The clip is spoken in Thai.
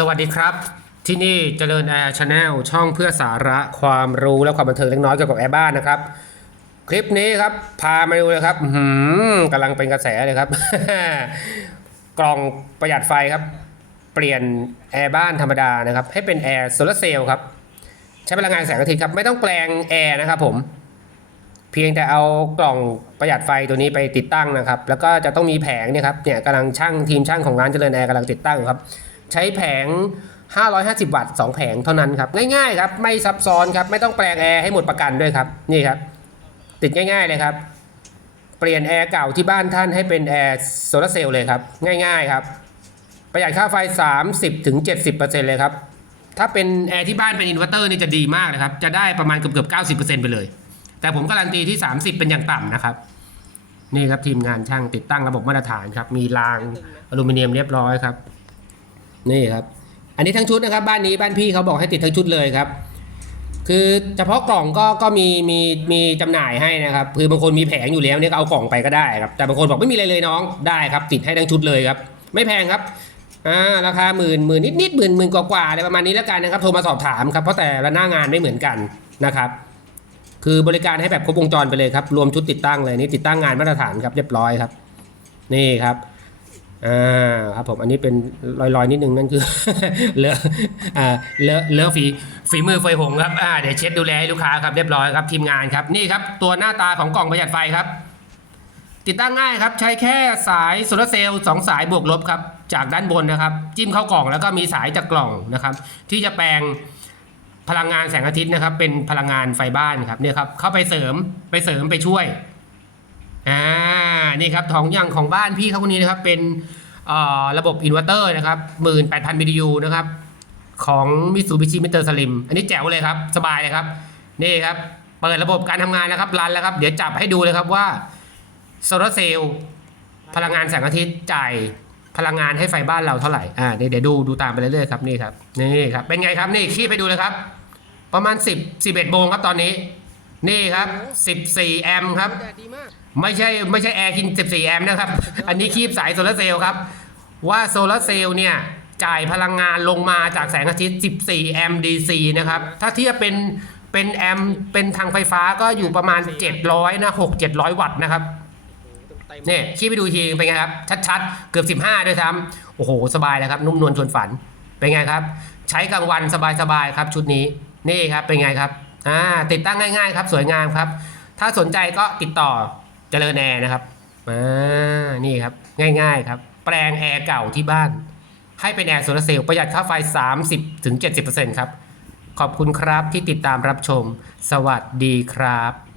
สวัสดีครับ ที่นี่เจริญแอร์ชาแนลช่องเพื่อสาระความรู้และความบันเทิงเล็กน้อยเกี่ยวกับแอร์บ้านนะครับ คลิปนี้ครับ พามาดูเลยครับหือกำลังเป็นกระแสเลยครับ กล่องประหยัดไฟครับ เปลี่ยนแอร์บ้านธรรมดานะครับ ให้เป็นแอร์โซลาร์เซลล์ครับ ใช้พลังงานแสงอาทิตย์ครับ ไม่ต้องแปลงแอร์นะครับผมเพียงแต่เอากล่องประหยัดไฟตัวนี้ไปติดตั้งนะครับ แล้วก็จะต้องมีแผงเนี่ยครับเนี่ยกำลังช่างทีมช่างของร้านเจริญแอร์กำลังติดตั้งครับ ใช้แผง 550 วัตต์2แผงเท่านั้นครับ ง่ายๆครับ ไม่ซับซ้อนครับ ไม่ต้องแปลงแอร์ให้หมดประกันด้วยครับ นี่ครับ ติดง่าย ๆเลยครับ เปลี่ยนแอร์เก่าที่บ้านท่านให้เป็นแอร์โซลาเซลล์เลยครับ ง่ายๆครับ ประหยัดค่าไฟ 30-70%เลยครับ ถ้าเป็นแอร์ที่บ้านเป็นอินเวอร์เตอร์นี่จะดีมากนะครับ จะได้ประมาณเกือบๆ90%ไปเลย แต่ผมการันตีที่ 30 เป็นอย่างต่ำนะครับนี่ครับทีมงานช่างติดตั้งระบบมาตรฐานครับ มีรางอลูมิเนียมเรียบร้อยครับ นี่ครับ อันนี้ทั้งชุดนะครับ บ้านนี้บ้านพี่เขาบอกให้ติดทั้งชุดเลยครับ คือเฉพาะกล่องก็ก็มีมีมีจำหน่ายให้นะครับ คือบางคนมีแผงอยู่แล้วเนี่ยก็เอากล่องไปก็ได้ครับ แต่บางคนบอกไม่มีอะไรเลยน้องได้ครับ ติดให้ทั้งชุดเลยครับ ไม่แพงครับอ่าราคาหมื่นหมื่นนิดนิดหมื่นหมื่นกว่าๆอะไรประมาณนี้แล้วกันนะครับโทรมาสอบถามครับเพราะแต่ละหน้างานไม่เหมือนกันนะครับคือบริการให้แบบครบวงจรไปเลยครับ รวมชุดติดตั้งเลยนี่ติดตั้งงานมาตรฐานครับเรียบร้อยครับ นี่ครับ อ่าครับผมอันนี้เป็นลอยๆ นิดนึงนั่นคือ เลอะอ่าเลอะเลอะฝีฝีมือเฟหงครับอ่าเดี๋ยวเช็ดดูแลให้ลูกค้าครับเรียบร้อยครับทีมงานครับนี่ครับตัวหน้าตาของกล่องประหยัดไฟครับ ติดตั้งง่ายครับใช้แค่สายโซลาร์เซลล์สองสายบวกลบครับจากด้านบนนะครับ จิ้มเข้ากล่องแล้วก็มีสายจากกล่องนะครับ ที่จะแปลงพลังงานแสงอาทิตย์นะครับ เป็นพลังงานไฟบ้านครับเนี่ยครับเข้าไปเสริมไปเสริมไปช่วย อ่านี่ครับของอย่างของบ้านพี่เขาคนนี้นะครับเป็นระบบอินเวอร์เตอร์นะครับ18,000 BTU นะครับของมิสูบิชิมิเตอร์สลิมอันนี้แจ๋วเลยครับ สบายเลยครับ นี่ครับ เปิดระบบการทำงานแล้วครับรันแล้วครับ เดี๋ยวจับให้ดูเลยครับว่าโซลาร์เซลล์พลังงานแสงอาทิตย์จ่ายพลังงานให้ไฟบ้านเราเท่าไหร่อ่าเดี๋ยวเดี๋ยวดูดูตามไปเรื่อยๆครับนี่ครับนี่ครับเป็นไงครับนี่ขี้ไปดูเลยครับ ประมาณ 10 11โมงครับตอนนี้ นี่ครับ 14 แอมป์ครับ ไม่ใช่ไม่ใช่แอร์กิน 14 แอมป์นะครับ อันนี้คีบสายโซลาร์เซลล์ครับ ว่าโซลาร์เซลล์เนี่ย จ่ายพลังงานลงมาจากแสงอาทิตย์ 14 แอมป์ DC นะครับ ถ้าเทียบเป็นเป็นแอมป์เป็นทางไฟฟ้าก็อยู่ประมาณ 700 นะ 6 700 วัตต์นะครับเนี่ยขี้ไปดูทีเป็นไงครับ ชัดๆ เกือบ 15 ด้วยซ้ำโอ้โห สบายเลยครับ นุ่มนวลชวนฝันเป็นไงครับ ใช้กลางวันสบายๆครับชุดนี้นี่ครับเป็นไงครับ อ่าติดตั้งง่ายๆครับ สวยงามครับ ถ้าสนใจก็ติดต่อเจริญแอร์นะครับอ่านี่ครับง่ายๆครับ แปลงแอร์เก่าที่บ้าน ให้เป็นแอร์โซลาร์เซลล์ประหยัดค่าไฟ 30-70%ครับ ขอบคุณครับที่ติดตามรับชม สวัสดีครับ